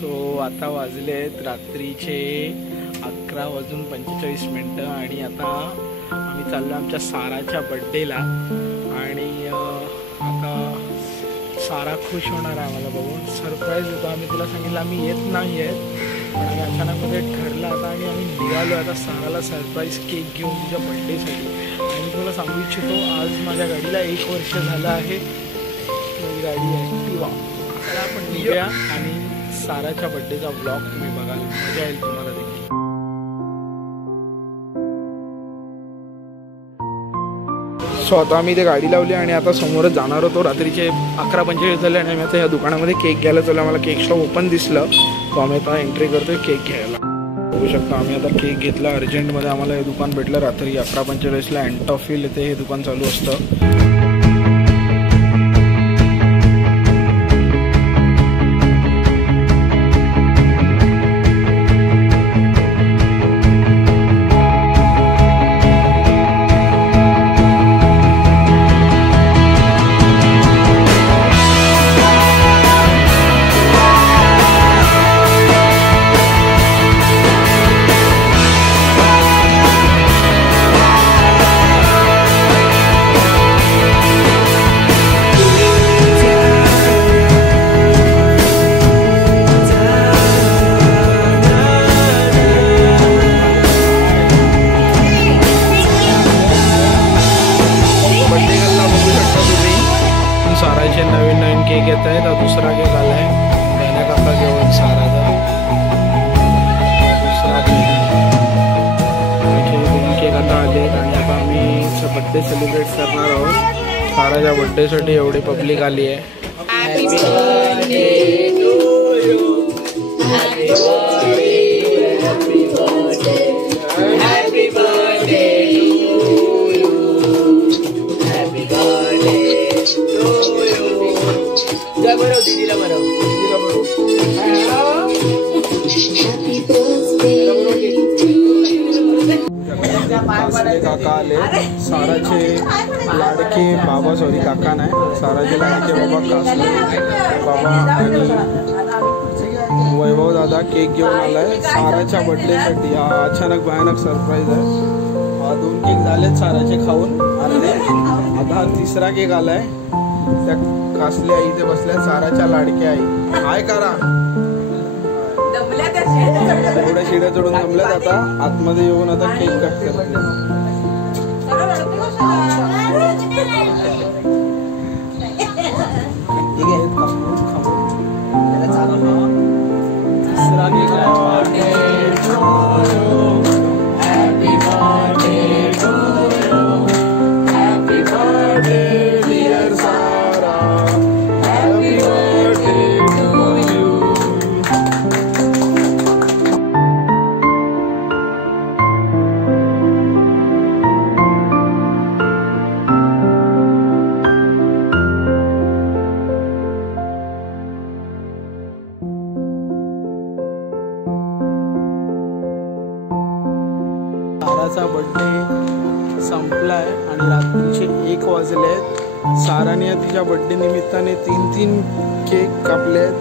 So आता वाजलेत रात्रीचे 11:45 आणि आता आम्ही चाललो आमच्या साराच्या बड्डेला. आणि आता सारा खुश होणार आहे आम्हाला बघून. सरप्राईज होतो. आम्ही तिला सांगितलं आम्ही येत नाही आहेत, पण आम्ही अचानकमध्ये ठरलं आता आणि आम्ही निघालो आता साराला सरप्राईज केक घेऊन तिच्या बड्डेसाठी. आणि मी तुला सांगू इच्छितो आज माझ्या गाडीला 1 वर्ष झालं आहे. माझी गाडी ॲक्टिवा. आता आपण निघूया आणि साराच्या बड्डेचा ब्लॉग तुम्ही बघाल, मजा येईल तुम्हाला देखील. सो आता आम्ही इथे गाडी लावली आणि आता समोरच जाणार होतो. रात्रीचे 11:45 झाले आणि आम्ही आता या दुकानामध्ये केक घ्यायला चाललो. आम्हाला केक शॉप ओपन दिसलं, तो आम्ही आता एंट्री करतोय केक घ्यायला. बघू शकता आम्ही आता केक घेतला अर्जंटमध्ये. आम्हाला हे दुकान भेटलं रात्री 11:45ला. अँटॉफिल येथे हे दुकान चालू असतं. साराचे नवीन केक येत आहेत. दुसरा केक आलाय बहिण्या काका घेऊन साराचा. दुसरा केक आता आले आणि आता आम्ही बड्डे सेलिब्रेट करणार आहोत. साराच्या बड्डेसाठी एवढी पब्लिक आली आहे. काका आले. साराचे लाडके बाबा, सॉरी काका नाही, साराचे लाडके बाबा कासले बाबा आणि वैभव दादा केक घेऊन आलाय साराच्या बड्डेसाठी. हा अचानक भयानक सरप्राईज आहे. हा 2 केक झालेत साराचे खाऊन अर्धे. आता हा 3रा केक आलाय. त्या कासले आई इथे बसल्या, साराच्या लाडक्या आई. हाय करा. एवढ्या शिड्या चढून जमल्यात. आता आतमध्ये येऊन आता केक कट करतात. साराचा बड्डे संपलाय आणि रात्रीचे 1 वाजले आहेत. साराने तिच्या बड्डे निमित्ताने 3 केक कापलेत.